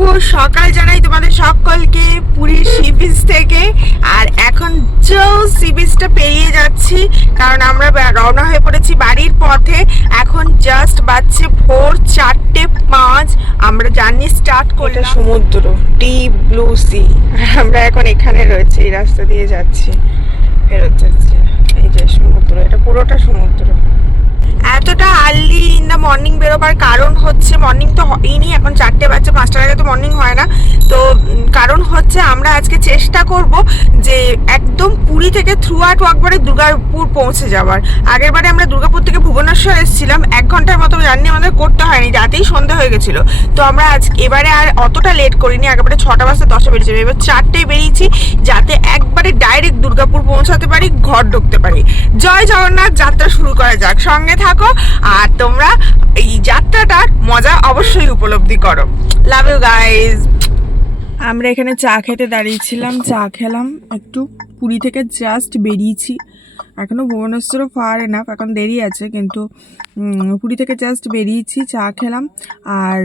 শুভ সকাল জানাই তোমাদের সকলকে পুরীর সি বিচ থেকে। আর এখন জো সি বিচটা পেরিয়ে যাচ্ছি কারণ আমরা রওনা হয়ে পড়েছি বাড়ির পথে। এখন জাস্ট বাজছে ভোর চারটে পাঁচ। আমরা জার্নি স্টার্ট করলে সমুদ্র ডিপ ব্লু সি আমরা এখন এখানে রয়েছে এই রাস্তা দিয়ে যাচ্ছি ফেরত যাচ্ছি। এই যে সমুদ্র এটা পুরোটা সমুদ্র। এতটা আর্লি ইন দ্য মর্নিং বেরোবার কারণ হচ্ছে মর্নিং তো হয়নি, এখন চারটে বাজছে পাঁচটার আগে তো মর্নিং হয় না। তো কারণ হচ্ছে আমরা আজকে চেষ্টা করব যে একদম পুরী থেকে থ্রু আউট একবারে দুর্গাপুর পৌঁছে যাওয়ার। আগের বারে আমরা দুর্গাপুর থেকে ভুবনেশ্বর এসেছিলাম। এক ঘণ্টার মতো জার্নি আমাদের করতে হয়নি, রাতেই সন্ধে হয়ে গেছিল। তো আমরা আজ এবারে আর অতটা লেট করিনি একেবারে ছটা বাজতে দশটা বেরিয়েছি এবার চারটেই বেরিয়েছি যাতে একবারে ডাইরেক্ট দুর্গাপুর পৌঁছাতে পারি, ঘর ঢুকতে পারি। জয় জগন্নাথ, যাত্রা শুরু করা যাক। সঙ্গে থাকো আর তোমরা এই যাত্রাটার মজা অবশ্যই উপলব্ধি করো। লাভ ইউ গাইজ আমরা এখানে চা খেতে দাঁড়িয়েছিলাম, চা খেলাম। একটু পুরী থেকে জাস্ট বেরিয়েছি। এখনও ভুবনেশ্বরও ফার এনাফ এখন দেরি আছে, কিন্তু পুরী থেকে জাস্ট বেরিয়েছি, চা খেলাম। আর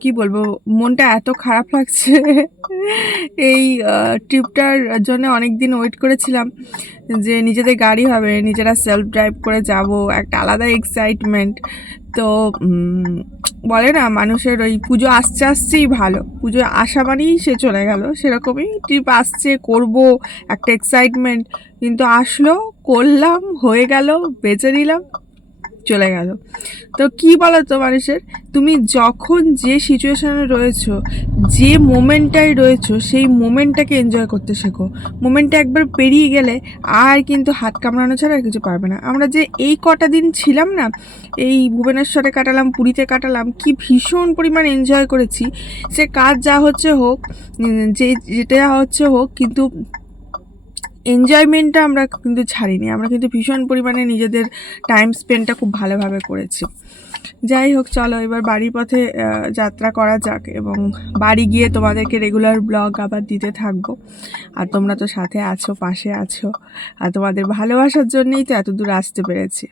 কি বলব, মনটা এত খারাপ লাগছে। এই ট্রিপটার জন্য অনেক দিন ওয়েট করেছিলাম যে নিজেদের গাড়ি হবে, নিজেরা সেলফ ড্রাইভ করে যাব, একটা আলাদা এক্সাইটমেন্ট তো বলে না, মানুষের ওই পুজো আসছে আসছেই ভালো। পুজো আসা মানেই সে চলে গেল, সেরকমই ট্রিপ আসছে, করব, একটা এক্সাইটমেন্ট কিন্তু আসলো, করলাম, হয়ে গেল, বেঁচে নিলাম। চলে গেল। তো কি বলো তো মানুষের? তুমি যখন যে সিচুয়েশানে রয়েছো, যে মোমেন্টটাই রয়েছো, সেই মোমেন্টটাকে এনজয় করতে শেখো। মোমেন্টটা একবার পেরিয়ে গেলে আর কিন্তু হাত কামড়ানো ছাড়া আর কিছু পারবে না। আমরা যে এই কটা দিন ছিলাম না, এই ভুবনেশ্বরে কাটালাম, পুরীতে কাটালাম, কি ভীষণ পরিমাণ এনজয় করেছি। সে কাজ যা হচ্ছে হোক যে যেটা হচ্ছে হোক, কিন্তু এনজয়মেন্টটা আমরা কিন্তু ছাড়িনি, আমরা কিন্তু ভীষণ পরিমাণে নিজেদের টাইম স্পেন্ডটা খুব ভালোভাবে করেছি। যাই হোক, চলো এবার বাড়ির পথে যাত্রা করা যাক এবং বাড়ি গিয়ে তোমাদেরকে রেগুলার ব্লগ আবার দিতে থাকব। আর তোমরা তো সাথে আছো, পাশে আছো, আর তোমাদের ভালোবাসার জন্যেই তো এত দূর আসতে পেরেছি।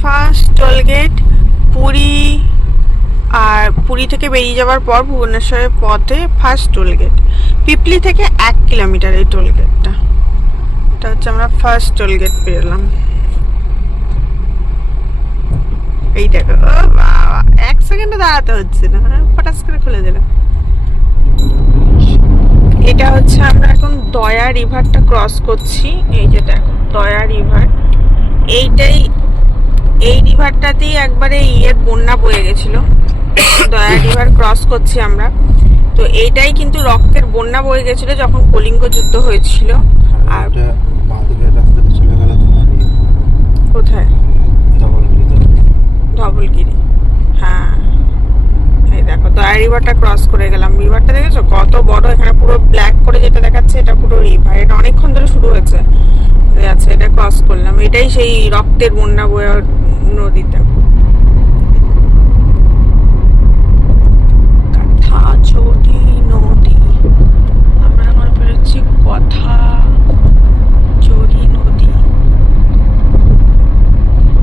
ফার্স্ট টোলগেট পুরী, আর পুরী থেকে বেরিয়ে যাওয়ার পর ভুবনেশ্বরের পথে ফার্স্ট টোলগেট পিপলি থেকে এক কিলোমিটার এই টোলগেটটা এটা হচ্ছে আমরা ফার্স্ট টোল টোলগেট পেলাম। এই দেখো, ও এক সেকেন্ডে দাঁড়াতে হচ্ছে না ফটাস করে খুলে দিলাম এটা হচ্ছে আমরা এখন দয়া রিভারটা ক্রস করছি, এই যে দেখো, দয়া রিভার। এইটাই, এই রিভারটাতেই একবারে ইয়ের বন্যা বয়ে গেছিল। দয়া রিভার ক্রস করছি আমরা। তো এইটাই কিন্তু রক্তের বন্যা বয়ে গেছিল যখন কলিঙ্গ যুদ্ধ হয়েছিল। আর কোথায়। ধবলগিরি। হ্যাঁ। এই দেখো দয়া রিভারটা ক্রস করে গেলাম। রিভারটা দেখেছ? কত বড় এখানে পুরো ব্ল্যাক করে যেটা দেখাচ্ছে এটা পুরো রিভার এটা অনেকক্ষণ ধরে শুরু হয়েছে। এই আছে এটা ক্রস করলাম। এটাই সেই রক্তের বন্যা বয়ে নদীটা কথা যদি নদী আমরা এখন পেরেছি কথা জড়ি নদী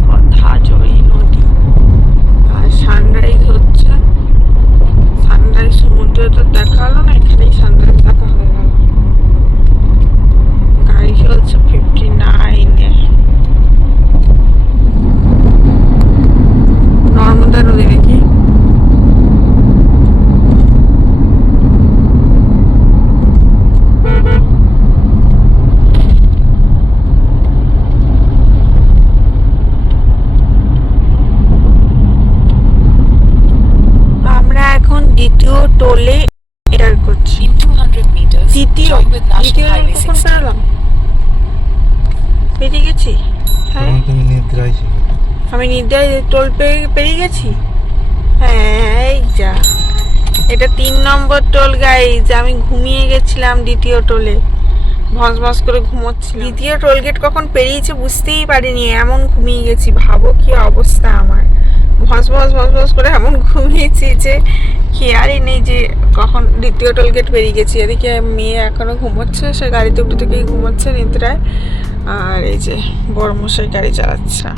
কথা জড়ি নদী আর সানরাইজ হচ্ছে সানরাইজ সমুদ্রে তো দেখা হলো না এখানেই সানরাইজ দেখা হয়ে গেল গাড়ি চলছে ফিফটি নাইনে নর্মদা নদী দেখি আমরা এখন দ্বিতীয় টোলে এন্টার করছি In 200 meters, দ্বিতীয় join with দ্বিতীয় National Highway কখন 16. পেরালাম পেরিয়ে গেছি হ্যাঁ তখন তুমি নিদ্রায় ছিলে নির্দায় টোল পেরিয়ে গেছি? হ্যাঁ এই যা। এটা তিন নম্বর টোল গাইজ আমি ঘুমিয়ে গেছিলাম দ্বিতীয় টোলে। ভস ভস করে ঘুমোচ্ছি দ্বিতীয় টোল গেট কখন পেরিয়েছে বুঝতেই পারিনি, এমন ঘুমিয়ে গেছি। ভাবো কি অবস্থা আমার। ভস ভস ভস ভস করে এমন ঘুমিয়েছি যে খেয়ালই নেই যে কখন দ্বিতীয় টোল গেট পেরিয়ে গেছি। এদিকে মেয়ে এখনও ঘুমোচ্ছে, সে গাড়িতে উঠে থেকেই ঘুমোচ্ছে নিদ্রায়। আর এই যে বড় মশাই গাড়ি চালাচ্ছে।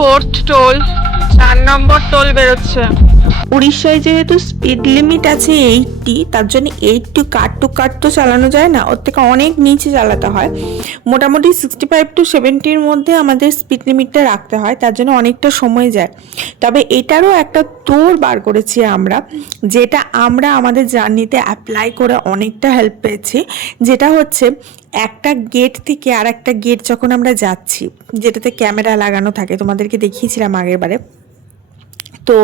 ফোর্থ টোল চার নম্বর টোল বেরোচ্ছে। উড়িষ্যায় যেহেতু স্পিড লিমিট আছে এইটটি তার জন্য eight to cut to cut তো চালানো যায় না। ওর থেকে অনেক নিচে চালাতে হয়। মোটামুটি সিক্সটি ফাইভ টু সেভেন্টির মধ্যে আমাদের স্পিড লিমিটটা রাখতে হয়, তার জন্য অনেকটা সময় যায়। তবে এটারও একটা তোর বার করেছি আমরা, যেটা আমরা আমাদের জার্নিতে অ্যাপ্লাই করে অনেকটা হেল্প পেয়েছি। যেটা হচ্ছে, একটা গেট থেকে আর একটা গেট যখন আমরা যাচ্ছি, যেটাতে ক্যামেরা লাগানো থাকে, তোমাদেরকে দেখিয়েছিলাম আগের বারে তো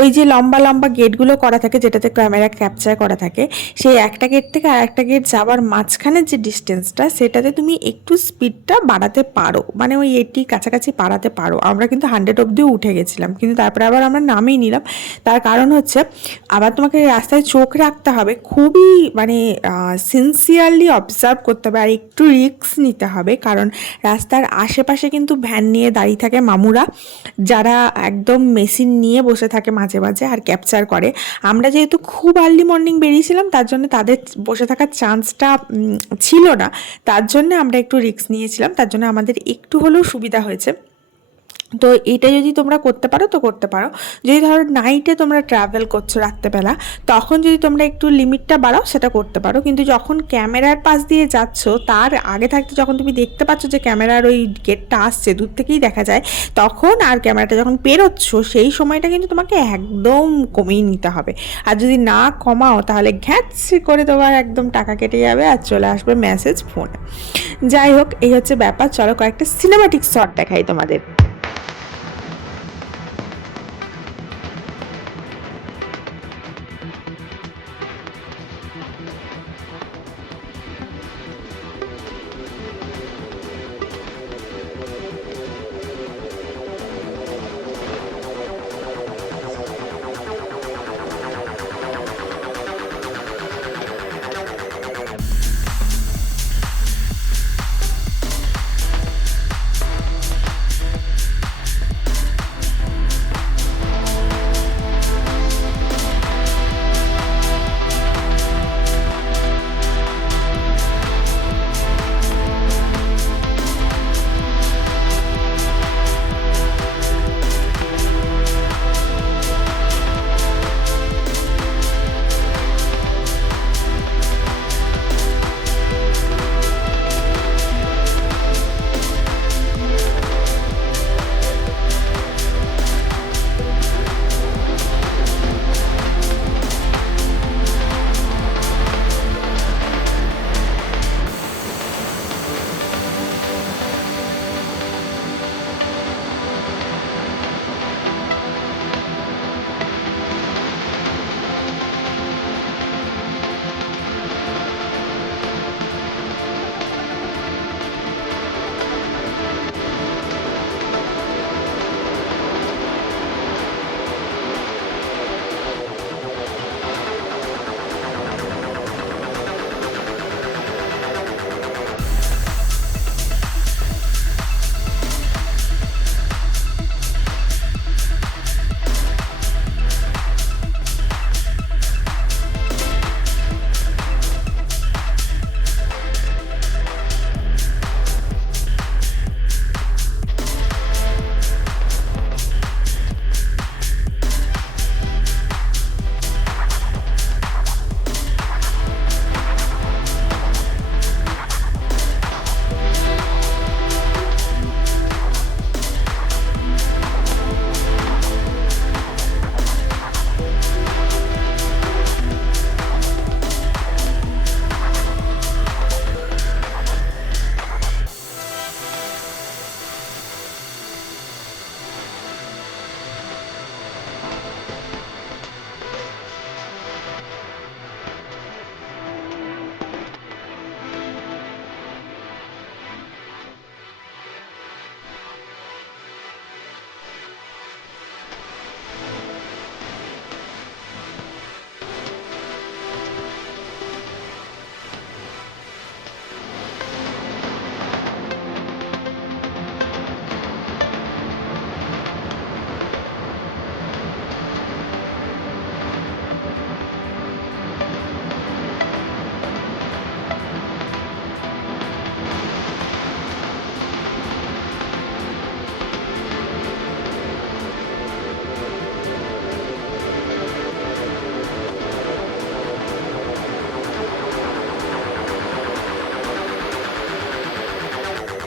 ওই যে লম্বা লম্বা গেটগুলো করা থাকে, যেটাতে ক্যামেরা ক্যাপচার করা থাকে, সেই একটা গেট থেকে আর একটা গেট যাওয়ার মাঝখানের যে ডিস্টেন্সটা, সেটাতে তুমি একটু স্পিডটা বাড়াতে পারো। মানে ওই এইটি কাছাকাছি বাড়াতে পারো। আমরা কিন্তু হান্ড্রেড অবধিও উঠে গেছিলাম, কিন্তু তারপরে আবার আমরা নামেই নিলাম। তার কারণ হচ্ছে, আবার তোমাকে রাস্তায় চোখ রাখতে হবে, খুবই মানে সিনসিয়ারলি অবজার্ভ করতে হবে, আর একটু রিস্ক নিতে হবে। কারণ রাস্তার আশেপাশে কিন্তু ভ্যান নিয়ে দাঁড়িয়ে থাকে মামুরা, যারা একদম মেশিন নিয়ে বসে থাকে মাঝে মাঝে আর ক্যাপচার করে। আমরা যেহেতু খুব আর্লি মর্নিং বেরিয়েছিলাম, তার জন্য তাদের বসে থাকার চান্সটা ছিল না। তার জন্য আমরা একটু রিস্ক নিয়েছিলাম। তার জন্য আমাদের একটু হলেও সুবিধা হয়েছে। তো এটা যদি তোমরা করতে পারো, তো করতে পারো। যদি ধরো নাইটে তোমরা ট্রাভেল করছ রাত্রেবেলা, তখন যদি তোমরা একটু লিমিটটা বাড়াও, সেটা করতে পারো। কিন্তু যখন ক্যামেরার পাশ দিয়ে যাচ্ছ, তার আগে থাকতে যখন তুমি দেখতে পাচ্ছ যে ক্যামেরার ওই গেটটা আসছে, দূর থেকেই দেখা যায়, তখন আর ক্যামেরাটা যখন পেরোচ্ছ, সেই সময়টা কিন্তু তোমাকে একদম কমিয়ে নিতে হবে। আর যদি না কমাও, তাহলে ঘ্যাচ করে তোমার একদম টাকা কেটে যাবে আর চলে আসবে মেসেজ ফোনে যাই হোক, এই হচ্ছে ব্যাপার। চলো কয়েকটা সিনেমাটিক শট দেখাই তোমাদের।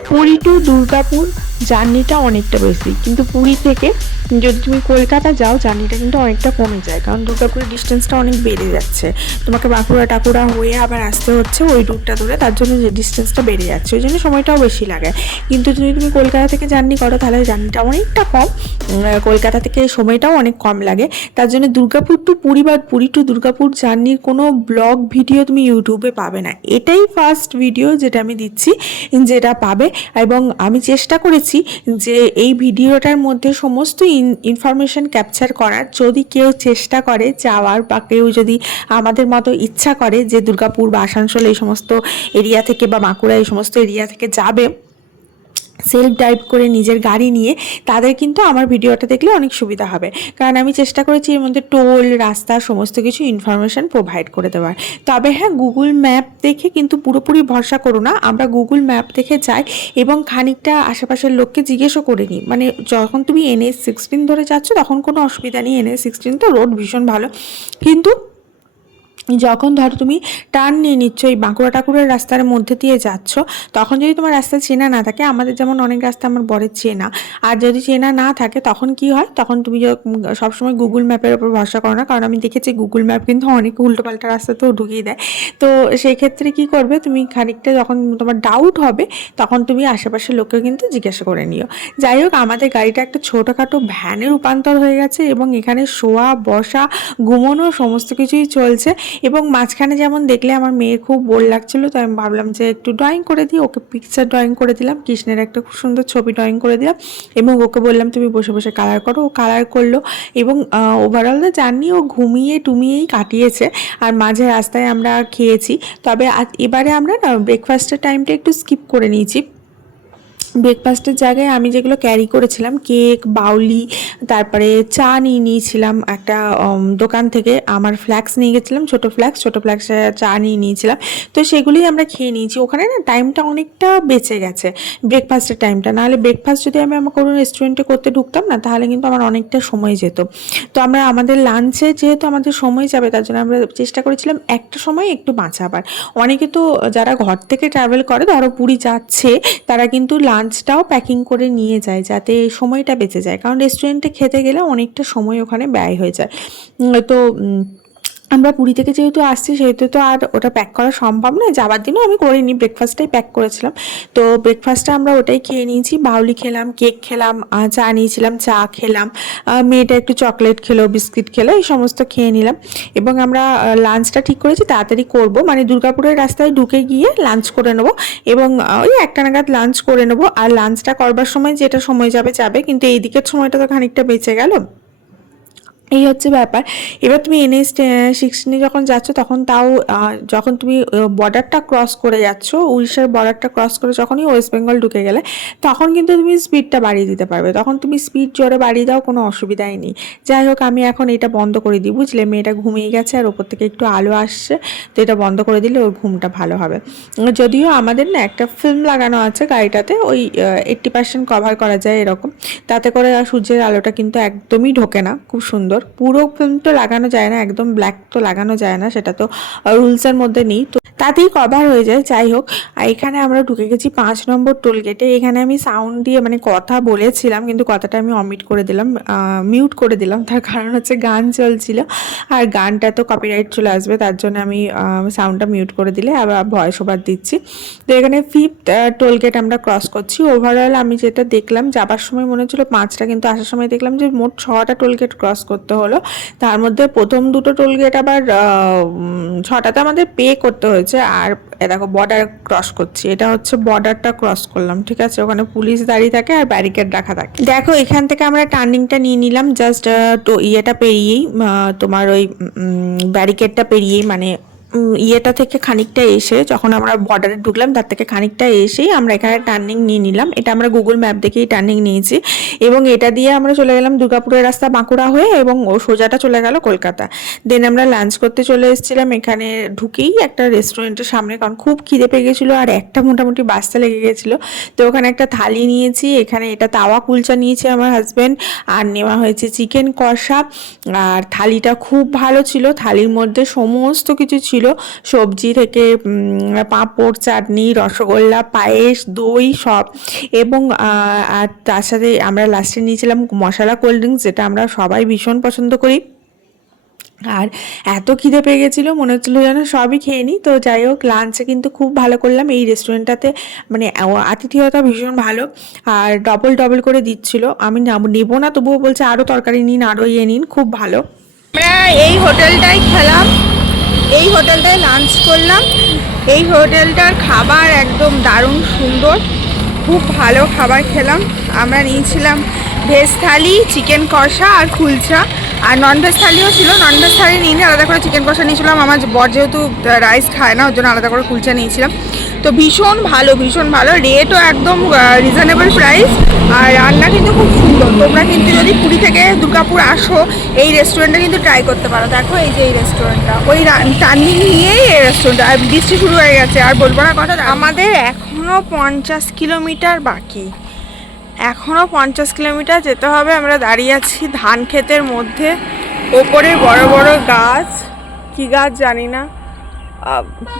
পুরী টু দুর্গাপুর জার্নিটা অনেকটা বেশি। কিন্তু পুরী থেকে যদি তুমি কলকাতা যাও, জার্নিটা কিন্তু অনেকটা কমে যায়। কারণ দুর্গাপুরের ডিস্টেন্সটা অনেক বেড়ে যাচ্ছে। তোমাকে বাঁকুড়া, টাকুড়া হয়ে আবার আসতে হচ্ছে ওই রুটটা ধরে। তার জন্য যে ডিস্টেন্সটা বেড়ে যাচ্ছে, ওই জন্য সময়টাও বেশি লাগে। কিন্তু যদি তুমি কলকাতা থেকে জার্নি করো, তাহলে জার্নিটা অনেকটা কম। কলকাতা থেকে সময়টাও অনেক কম লাগে। তার জন্য দুর্গাপুর টু পুরী বা পুরী টু দুর্গাপুর জার্নির কোনো ব্লগ ভিডিও তুমি ইউটিউবে পাবে না। এটাই ফার্স্ট ভিডিও যেটা আমি দিচ্ছি, যেটা পাবে। এবং আমি চেষ্টা করেছি যে এই ভিডিওটার মধ্যে সমস্ত ইনফরমেশান ক্যাপচার করার যদি কেউ চেষ্টা করে যাওয়ার বা কেউ যদি আমাদের মতো ইচ্ছা করে যে দুর্গাপুর বা আসানসোল এই সমস্ত এরিয়া থেকে বা বাঁকুড়া এই সমস্ত এরিয়া থেকে যাবে সেলফ ড্রাইভ করে নিজের গাড়ি নিয়ে তাদের কিন্তু আমার ভিডিওটা দেখলে অনেক সুবিধা হবে। কারণ আমি চেষ্টা করেছি এর মধ্যে টোল, রাস্তা, সমস্ত কিছু ইনফরমেশন প্রোভাইড করে দেওয়ার। তবে হ্যাঁ গুগল ম্যাপ দেখে কিন্তু পুরোপুরি ভরসা করো না। আমরা গুগল ম্যাপ দেখে যাই এবং খানিকটা আশেপাশের লোককে জিজ্ঞেসও করে নিই। মানে যখন তুমি এনএস সিক্সটিন ধরে যাচ্ছ, তখন কোনো অসুবিধা নেই। এনএ সিক্সটিন তো রোড ভীষণ ভালো। কিন্তু যখন ধরো তুমি টার্ন নিয়ে নিচ্ছ, এই বাঁকুড়া টাকুরের রাস্তার মধ্যে দিয়ে যাচ্ছ, তখন যদি তোমার রাস্তা চেনা না থাকে, আমাদের যেমন অনেক রাস্তা আমার বরের চেনা, আর যদি চেনা না থাকে, তখন কি হয়? তখন তুমি সবসময় গুগল ম্যাপের ওপর ভরসা করো না, কারণ আমি দেখেছি গুগল ম্যাপ কিন্তু অনেক উল্টোপাল্টা রাস্তাতেও ঢুকিয়ে দেয়। তো সেক্ষেত্রে কি করবে? তুমি খানিকটা যখন তোমার ডাউট হবে, তখন তুমি আশেপাশের লোককে কিন্তু জিজ্ঞাসা করে নিও। যাই হোক, আমাদের গাড়িটা একটা ছোটোখাটো ভ্যানে রূপান্তর হয়ে গেছে এবং এখানে শোয়া, বসা, ঘুমোনো সমস্ত কিছুই চলছে। এবং মাঝখানে যেমন দেখলে আমার মেয়ে খুব বোর লাগছিল, তো আমি ভাবলাম যে একটু ড্রয়িং করে দিই, ওকে পিকচার ড্রয়িং করে দিলাম, কৃষ্ণের একটা খুব সুন্দর ছবি ড্রয়িং করে দিলাম এবং ওকে বললাম, তুমি বসে বসে কালার করো। ও কালার করল এবং ওভারঅল দ্য জার্নি ও ঘুমিয়ে টুমিয়েই কাটিয়েছে আর মাঝে রাস্তায় আমরা খেয়েছি। তবে এবারে আমরা না ব্রেকফাস্টের টাইমটা একটু স্কিপ করে নিয়েছি। ব্রেকফাস্টের জায়গায় আমি যেগুলো ক্যারি করেছিলাম কেক বাউলি, তারপরে চা নিয়ে নিয়েছিলাম, একটা দোকান থেকে আমার ফ্ল্যাক্স নিয়ে গেছিলাম, ছোটো ফ্ল্যাক্স ছোটো ফ্ল্যাক্সে চা নিয়ে নিয়েছিলাম। তো সেগুলোই আমরা খেয়ে নিয়েছি। ওখানে না টাইমটা অনেকটা বেঁচে গেছে ব্রেকফাস্টের টাইমটা নাহলে ব্রেকফাস্ট যদি আমি আমার কোনো রেস্টুরেন্টে করতে ঢুকতাম না, তাহলে কিন্তু আমার অনেকটা সময় যেত। তো আমরা আমাদের লাঞ্চে যেহেতু আমাদের সময় যাবে, তার জন্য আমরা চেষ্টা করেছিলাম একটা সময় একটু বাঁচাবার। অনেকে তো যারা ঘর থেকে ট্রাভেল করে, ধরো পুরী যাচ্ছে, তারা কিন্তু লাঞ্চটাও প্যাকিং করে নিয়ে যায় যাতে সময়টা বেঁচে যায়। কারণ রেস্টুরেন্টে খেতে গেলে অনেকটা সময় ওখানে ব্যয় হয়ে যায়। তো আমরা পুরী থেকে যেহেতু আসছি, সেহেতু তো আর ওটা প্যাক করা সম্ভব নয়। যাবার দিনও আমি করিনি ব্রেকফাস্টটাই প্যাক করেছিলাম। তো ব্রেকফাস্টটা আমরা ওটাই খেয়ে নিয়েছি। বাউলি খেলাম কেক খেলাম চা নিয়েছিলাম, চা খেলাম মেয়েটা একটু চকলেট খেলো বিস্কিট খেলো, এই সমস্ত খেয়ে নিলাম। এবং আমরা লাঞ্চটা ঠিক করেছি, তাড়াতাড়ি করব। মানে দুর্গাপুরের রাস্তায় ঢুকে গিয়ে লাঞ্চ করে নেব। এবং ওই একটা নাগাদ লাঞ্চ করে নেব। আর লাঞ্চটা করবার সময় যেটা সময় যাবে যাবে। কিন্তু এই দিকের সময়টা তো খানিকটা বেঁচে গেল। এই হচ্ছে ব্যাপার। এবার তুমি এনএস সিক্সটিনে যখন যাচ্ছ, তখন তাও যখন তুমি বর্ডারটা ক্রস করে যাচ্ছ, উড়িষ্যার বর্ডারটা ক্রস করে যখনই ওয়েস্ট বেঙ্গল ঢুকে গেলে, তখন কিন্তু তুমি স্পিডটা বাড়িয়ে দিতে পারবে। তখন তুমি স্পিড জোরে বাড়িয়ে দাও, কোনো অসুবিধাই নেই। যাই হোক, আমি এখন এটা বন্ধ করে দিই, বুঝলে? মেয়েটা ঘুমিয়ে গেছে আর ওপর থেকে একটু আলো আসছে, তো এটা বন্ধ করে দিলে ওর ঘুমটা ভালো হবে। যদিও আমাদের না একটা ফিল্ম লাগানো আছে গাড়িটাতে, ওই এইট্টি পার্সেন্ট কভার করা যায় এরকম। তাতে করে সূর্যের আলোটা কিন্তু একদমই ঢোকে না, খুব সুন্দর। পুরো ফিল্ম তো লাগানো যায় না, একদম ব্ল্যাক তো লাগানো যায় না, সেটা তো রুলসের মধ্যে নেই। তো তাতেই কভার হয়ে যায়, যাই হোক। এখানে আমরা ঢুকে গেছি পাঁচ নম্বর টোল গেটে এখানে আমি সাউন্ড দিয়ে মানে কথা বলেছিলাম, কিন্তু কথাটা আমি অমিট করে দিলাম মিউট করে দিলাম। তার কারণ হচ্ছে গান চলছিল। আর গানটা তো কপিরাইট চলে আসবে, তার জন্য আমি সাউন্ডটা মিউট করে দিলে আবার ভয়েস ওভার দিচ্ছি। তো এখানে ফিফথ টোল গেট আমরা ক্রস করছি। ওভারঅল আমি যেটা দেখলাম, যাবার সময় মনে হচ্ছিল পাঁচটা, কিন্তু আসার সময় দেখলাম যে মোট ছটা টোল গেট ক্রস করতে হলো। তার মধ্যে প্রথম দুটো টোল গেট আবার ছটাতে আমাদের পে করতে হয়েছে। আর দেখো বর্ডার ক্রস করছি। এটা হচ্ছে বর্ডারটা ক্রস করলাম, ঠিক আছে? ওখানে পুলিশ দাঁড়িয়ে থাকে আর ব্যারিকেড রাখা থাকে। দেখো, এখান থেকে আমরা টার্নিংটা নিয়ে নিলাম। জাস্ট ইয়েটা পেরিয়েই তোমার ওই ব্যারিকেডটা পেরিয়েই মানে ইয়েটা থেকে খানিকটা এসে যখন আমরা বর্ডারে ঢুকলাম, তার থেকে খানিকটা এসেই আমরা এখানে টার্নিং নিয়ে নিলাম। এটা আমরা গুগল ম্যাপ দেখেই টার্নিং নিয়েছি এবং এটা দিয়ে আমরা চলে গেলাম দুর্গাপুরের রাস্তা বাঁকুড়া হয়ে এবং ও সোজাটা চলে গেল কলকাতা। দেন আমরা লাঞ্চ করতে চলে এসেছিলাম। এখানে ঢুকেই একটা রেস্টুরেন্টের সামনে কারণ খুব খিদে পেয়ে গেছিল আর একটা মোটামুটি বাস্তা লেগে গেছিল। তো ওখানে একটা থালি নিয়েছি, এখানে এটা তাওয়া কুলচা নিয়েছে আমার হাজব্যান্ড আর নেওয়া হয়েছে চিকেন কষা। আর থালিটা খুব ভালো ছিল। থালির মধ্যে সমস্ত কিছু ছিল। ছিল। সবজি থেকে পাঁপড়, চাটনি, রসগোল্লা, পায়েস, দই সব। এবং আর তার সাথে আমরা লাস্টে নিয়েছিলাম মশলা কোল্ড ড্রিঙ্কস যেটা আমরা সবাই ভীষণ পছন্দ করি। আর এত খিদে পেয়ে গেছিল, মনে হচ্ছিল যেন সবই খেয়ে নিই। তো যাই হোক লাঞ্চে কিন্তু খুব ভালো করলাম। এই রেস্টুরেন্টটাতে মানে আতিথেয়তা ভীষণ ভালো। আর ডবল ডবল করে দিচ্ছিল। আমি নেব না, তবুও বলছে আরও তরকারি নিন আরও ইয়ে নিন, খুব ভালো। আমরা এই হোটেলটাই খেলাম। এই হোটেলটায় লাঞ্চ করলাম। এই হোটেলটার খাবার একদম দারুণ সুন্দর। খুব ভালো খাবার খেলাম। আমরা নিয়েছিলাম ভেজ থালি চিকেন কষা আর কুলচা আর নন ভেজ থালিও ছিল নন ভেজ থালি নিয়ে আলাদা করে চিকেন কষা নিয়েছিলাম। আমার বর যেহেতু রাইস খায় না, ওর জন্য আলাদা করে কুলচা নিয়েছিলাম। তো ভীষণ ভালো ভীষণ ভালো। রেটও একদম রিজনেবল প্রাইস আর রান্না কিন্তু খুব সুন্দর। তোমরা কিন্তু যদি পুরী থেকে দুর্গাপুর আসো, এই রেস্টুরেন্টটা কিন্তু ট্রাই করতে পারো। দেখো এই যে এই রেস্টুরেন্টটা ওই টার্নিং নিয়েই এই রেস্টুরেন্টটা আর বৃষ্টি শুরু হয়ে গেছে, আর বলব না কথা, আমাদের এখনও পঞ্চাশ কিলোমিটার বাকি। এখনও পঞ্চাশ কিলোমিটার যেতে হবে। আমরা দাঁড়িয়ে আছি ধান ক্ষেতের মধ্যে। ওপরে বড় বড় গাছ। কি গাছ জানি না।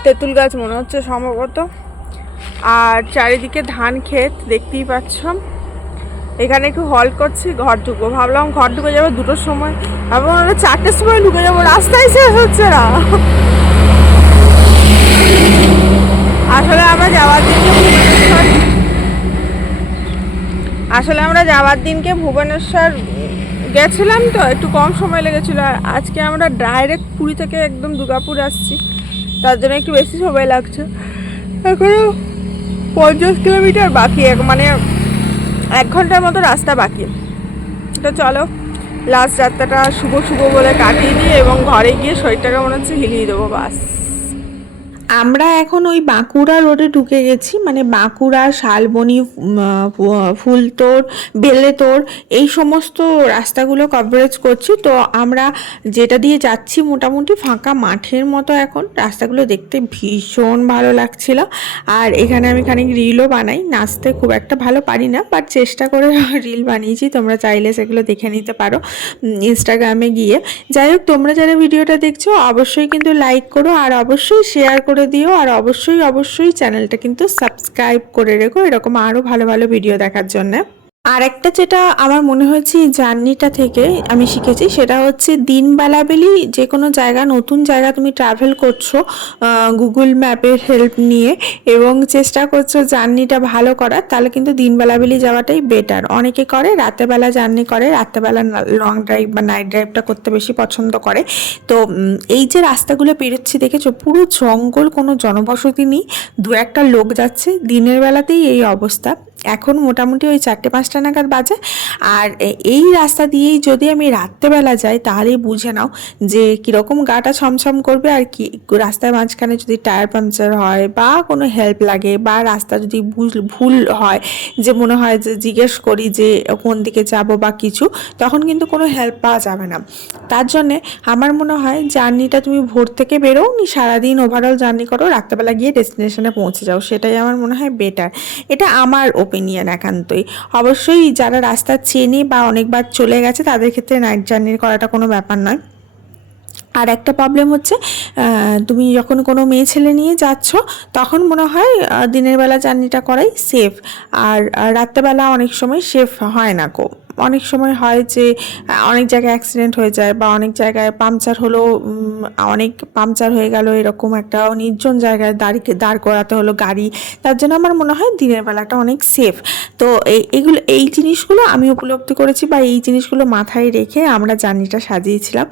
তেঁতুল গাছ মনে হচ্ছে সম্ভবত। আর চারিদিকে ধান ক্ষেত দেখতেই পাচ্ছ। এখানে একটু হল করছি, ঘর ঢুকবো। ভাবলাম ঘর ঢুকে যাব দুটোর সময়। ভাবলাম আমরা চারটের সময় ঢুকে যাব, রাস্তায় শেষ হচ্ছে না। আসলে আমরা যাওয়ার ভুবনেশ্বর আসলে আমরা যাওয়ার দিনকে ভুবনেশ্বর গেছিলাম তো, একটু কম সময় লেগেছিলো। আর আজকে আমরা ডাইরেক্ট পুরী থেকে একদম দুর্গাপুর আসছি। তার জন্য একটু বেশি সময় লাগছে। এখনও পঞ্চাশ কিলোমিটার বাকি, এক মানে এক ঘণ্টার মতো রাস্তা বাকি। তো চলো লাস্ট রাস্তাটা শুভ শুভ বলে কাটিয়ে দিই এবং ঘরে গিয়ে শরীরটাকে মনে হচ্ছে হিলিয়ে দেবো, বাস। আমরা এখন ওই বাঁকুড়া রোডে ঢুকে গেছি মানে বাঁকুড়া শালবনি উম, ফু- ফুলতোড় এই সমস্ত রাস্তাগুলো কভারেজ করছি। তো আমরা যেটা দিয়ে যাচ্ছি মোটামুটি ফাঁকা মাঠের মতো এখন। রাস্তাগুলো দেখতে ভীষণ ভালো লাগছিল। আর এখানে আমি খানিক রিলও বানাই। নাচতে খুব একটা ভালো পারি না বাট চেষ্টা করে রিল বানিয়েছি। তোমরা চাইলে সেগুলো দেখে নিতে পারো ইনস্টাগ্রামে গিয়ে। যাই হোক তোমরা যারা ভিডিওটা দেখছ অবশ্যই কিন্তু লাইক করো আর অবশ্যই শেয়ার করে। দিও আর অবশ্যই অবশ্যই চ্যানেলটা কিন্তু সাবস্ক্রাইব করে রেখো। এরকম আরও ভালো ভালো ভিডিও দেখার জন্য। আর একটা যেটা আমার মনে হয়েছে জার্নিটা থেকে আমি শিখেছি, সেটা হচ্ছে দিনবেলাবেলি যে কোনো জায়গা, নতুন জায়গা তুমি ট্রাভেল করছ গুগল ম্যাপের হেল্প নিয়ে এবং চেষ্টা করছ জার্নিটা ভালো করার, তাহলে কিন্তু দিনবেলাবেলি যাওয়াটাই বেটার অনেকে করে রাতেরবেলা জার্নি করে রাতেরবেলা লং ড্রাইভ বা নাইট ড্রাইভটা করতে বেশি পছন্দ করে। তো এই যে রাস্তাগুলো পেরোচ্ছি, দেখেছ, পুরো জঙ্গল, কোনো জনবসতি নেই, দু একটা লোক যাচ্ছে, দিনের বেলাতেই এই অবস্থা। এখন মোটামুটি ওই চারটে পাঁচটা নাগাদ বাজে। আর এই রাস্তা দিয়েই যদি আমি রাত্রেবেলা যাই, তাহলেই বুঝে নাও যে কীরকম গাটা ছমছম করবে আর কি, রাস্তার মাঝখানে যদি টায়ার পাংচার হয় বা কোনো হেল্প লাগে বা রাস্তা যদি ভুল হয়, যে মনে হয় যে জিজ্ঞেস করি যে কোন দিকে যাব বা কিছু, তখন কিন্তু কোনো হেল্প পাওয়া যাবে না। তার জন্যে আমার মনে হয় জার্নিটা তুমি ভোর থেকে বেরো নি সারাদিন ওভারঅল জার্নি করো, রাত্রেবেলা গিয়ে ডেস্টিনেশনে পৌঁছে যাও, সেটাই আমার মনে হয় বেটার এটা আমার ওপিনিয়ন একান্তই। অবশ্যই যারা রাস্তা চেনে বা অনেকবার চলে গেছে, তাদের ক্ষেত্রে নাইট জার্নি করাটা কোনো ব্যাপার নয়। আর একটা প্রবলেম হচ্ছে তুমি যখন কোনো মেয়ে ছেলে নিয়ে যাচ্ছ, তখন মনে হয় দিনের বেলা জার্নিটা করাই সেফ আর রাত্রেবেলা অনেক সময় সেফ হয় না কো অনেক সময় হয় যে অনেক জায়গায় অ্যাক্সিডেন্ট হয়ে যায় বা অনেক জায়গায় পাংচার হলো অনেক পাংচার হয়ে গেল, এরকম একটা নির্জন জায়গায় দাঁড়িয়ে দাঁড় করাতে হলো গাড়ি। তার জন্য আমার মনে হয় দিনের বেলাটা অনেক সেফ তো এই, এগুলো, এই জিনিসগুলো আমি উপলব্ধি করেছি বা এই জিনিসগুলো মাথায় রেখে আমরা জার্নিটা সাজিয়েছিলাম।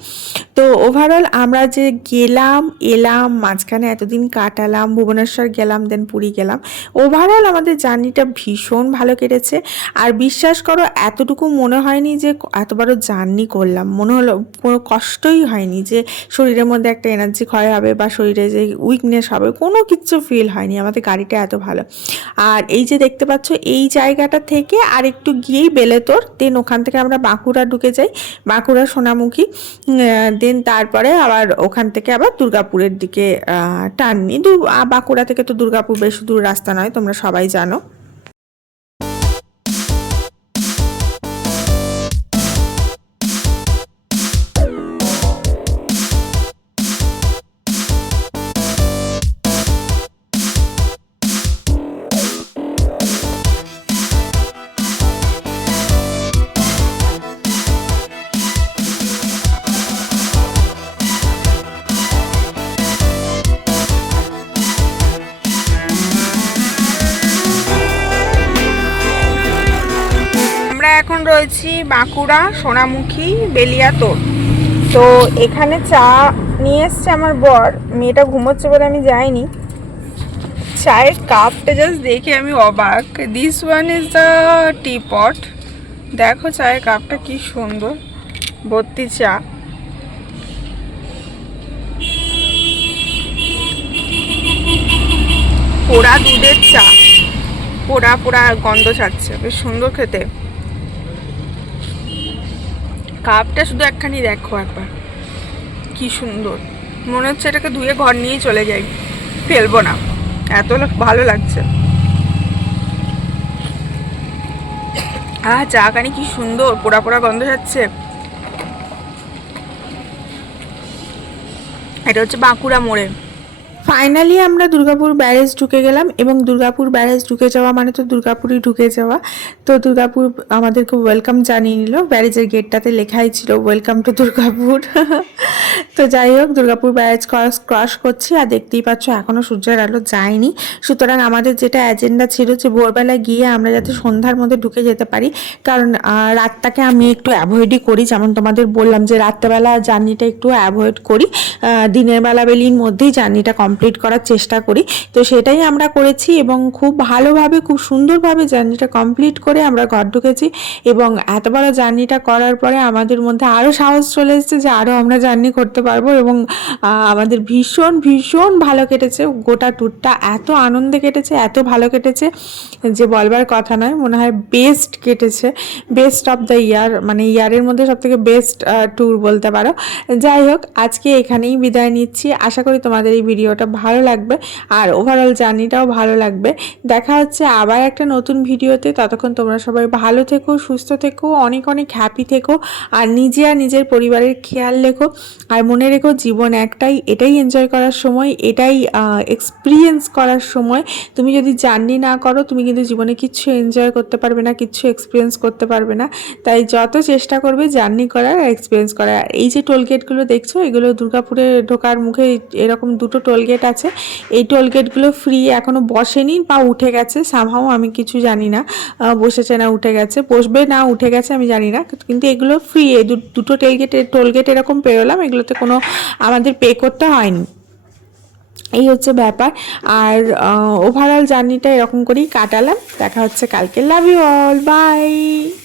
তো ওভারঅল আমরা যে গেলাম, এলাম, মাঝখানে এতদিন কাটালাম, ভুবনেশ্বর গেলাম দেন পুরী গেলাম ওভারঅল আমাদের জার্নিটা ভীষণ ভালো কেটেছে। আর বিশ্বাস করো, এতটুকু মনে হয়নি যে এত জার্নি করলাম। মনে হলো কোনো কষ্টই হয়নি যে শরীরের মধ্যে একটা এনার্জি ক্ষয় হবে বা শরীরে যে উইকনেস হবে, কোনো কিছু ফিল হয়নি। আমাদের গাড়িটা এত ভালো। আর এই যে দেখতে পাচ্ছ, এই জায়গাটা থেকে আর একটু গিয়েই বেলেতোর দেন ওখান থেকে আমরা বাঁকুড়া ঢুকে যাই। বাঁকুড়া, সোনামুখী দেন তারপরে আবার ওখান থেকে আবার দুর্গাপুরের দিকে টার্ন। নিই বাঁকুড়া থেকে তো দুর্গাপুর বেশি দূর রাস্তা নয়, তোমরা সবাই জানো। বাঁকুড়া, সোনামুখী, বেলিয়াতোর। তো এখানে চা নিয়ে এসছে আমার বর। মেয়েটা ঘুমোচ্ছে বলে আমি যাইনি। চায়ের কাপটা জাস্ট দেখে আমি অবাক। This one is the teapot দেখো চায়ের কাপটা কি সুন্দর। ভর্তি চা। পোড়া দুধের চা। পোড়া পোড়া গন্ধ ছাড়ছে। বেশ সুন্দর খেতে। কাপটা শুধু একখানি দেখো একবার। কি সুন্দর। মনে হচ্ছে এটাকে ধুয়ে ঘর নিয়ে চলে যাই। ফেলব না। এত ভালো লাগছে। আহ চা কানি কি সুন্দর। পোড়া পোড়া গন্ধ যাচ্ছে। এটা হচ্ছে বাঁকুড়া মোড়ে। ফাইনালি আমরা দুর্গাপুর ব্যারেজ ঢুকে গেলাম এবং দুর্গাপুর ব্যারেজ ঢুকে যাওয়া মানে তো দুর্গাপুরই ঢুকে যাওয়া। তো দুর্গাপুর আমাদেরকে ওয়েলকাম জানিয়ে নিল। ব্যারেজের গেটটাতে লেখাই ছিল ওয়েলকাম টু দুর্গাপুর. তো যাই হোক, দুর্গাপুর ব্যারেজ ক্রস ক্রস করছি আর দেখতেই পাচ্ছ এখনও সূর্যের আলো যায়নি। সুতরাং আমাদের যেটা এজেন্ডা ছিল যে ভোরবেলা গিয়ে আমরা যাতে সন্ধ্যার মধ্যে ঢুকে যেতে পারি। কারণ রাতটাকে আমি একটু অ্যাভয়েডই করি। যেমন তোমাদের বললাম যে রাত্রেবেলা জার্নিটা একটু অ্যাভয়েড করি। দিনের বেলা বেলির মধ্যেই জার্নিটা কমপ্লিট করার চেষ্টা করি। তো সেটাই আমরা করেছি এবং খুব ভালোভাবে, খুব সুন্দরভাবে জার্নিটা কমপ্লিট করে আমরা ঘর ঢুকেছি এবং এত বড় জার্নিটা করার পরে আমাদের মধ্যে আরও সাহস চলে এসেছে যে আরও আমরা জার্নি করতে পারব এবং আমাদের ভীষণ ভীষণ ভালো কেটেছে। গোটা ট্যুরটা এত আনন্দে কেটেছে, এত ভালো কেটেছে যে বলবার কথা নয়, মনে হয় বেস্ট কেটেছে। বেস্ট অফ দ্য ইয়ার মানে ইয়ারের মধ্যে সব থেকে বেস্ট ট্যুর বলতে পারো। যাই হোক, আজকে এখানেই বিদায় নিচ্ছি। আশা করি তোমাদের এই ভিডিওটা ভালো লাগবে আর ওভারঅল জার্নিটাও ভালো লাগবে। দেখা হচ্ছে আবার একটা নতুন ভিডিওতে। ততক্ষণ তোমরা সবাই ভালো থেকো, সুস্থ থেকো, অনেক অনেক হ্যাপি থেকো আর নিজে আর নিজের পরিবারের খেয়াল রেখো। আর মনে রেখো জীবন একটাই, এটাই এনজয় করার সময়, এটাই এক্সপিরিয়েন্স করার সময়। তুমি যদি জার্নি না করো, তুমি কিন্তু জীবনে কিচ্ছু এনজয় করতে পারবে না, কিচ্ছু এক্সপিরিয়েন্স করতে পারবে না। তাই যত চেষ্টা করবে জার্নি করার আর এক্সপিরিয়েন্স করার। এই যে টোলগেটগুলো দেখছ, এগুলো দুর্গাপুরে ঢোকার মুখে এরকম দুটো টোলগেট আছে। এই টোলগেটগুলো ফ্রি এখনও বসেনি বা উঠে গেছে। সামহাও আমি কিছু জানি না। বসেছে না, উঠে গেছে। বসবে না, উঠে গেছে আমি জানি না। কিন্তু এগুলো ফ্রি এই দুটো টেলগেট টোলগেট এরকম পেরোলাম। এগুলোতে কোনো আমাদের পে করতে হয়নি। এই হচ্ছে ব্যাপার। আর ওভারঅল জার্নিটা এরকম করেই কাটালাম। দেখা হচ্ছে কালকে। Love you all by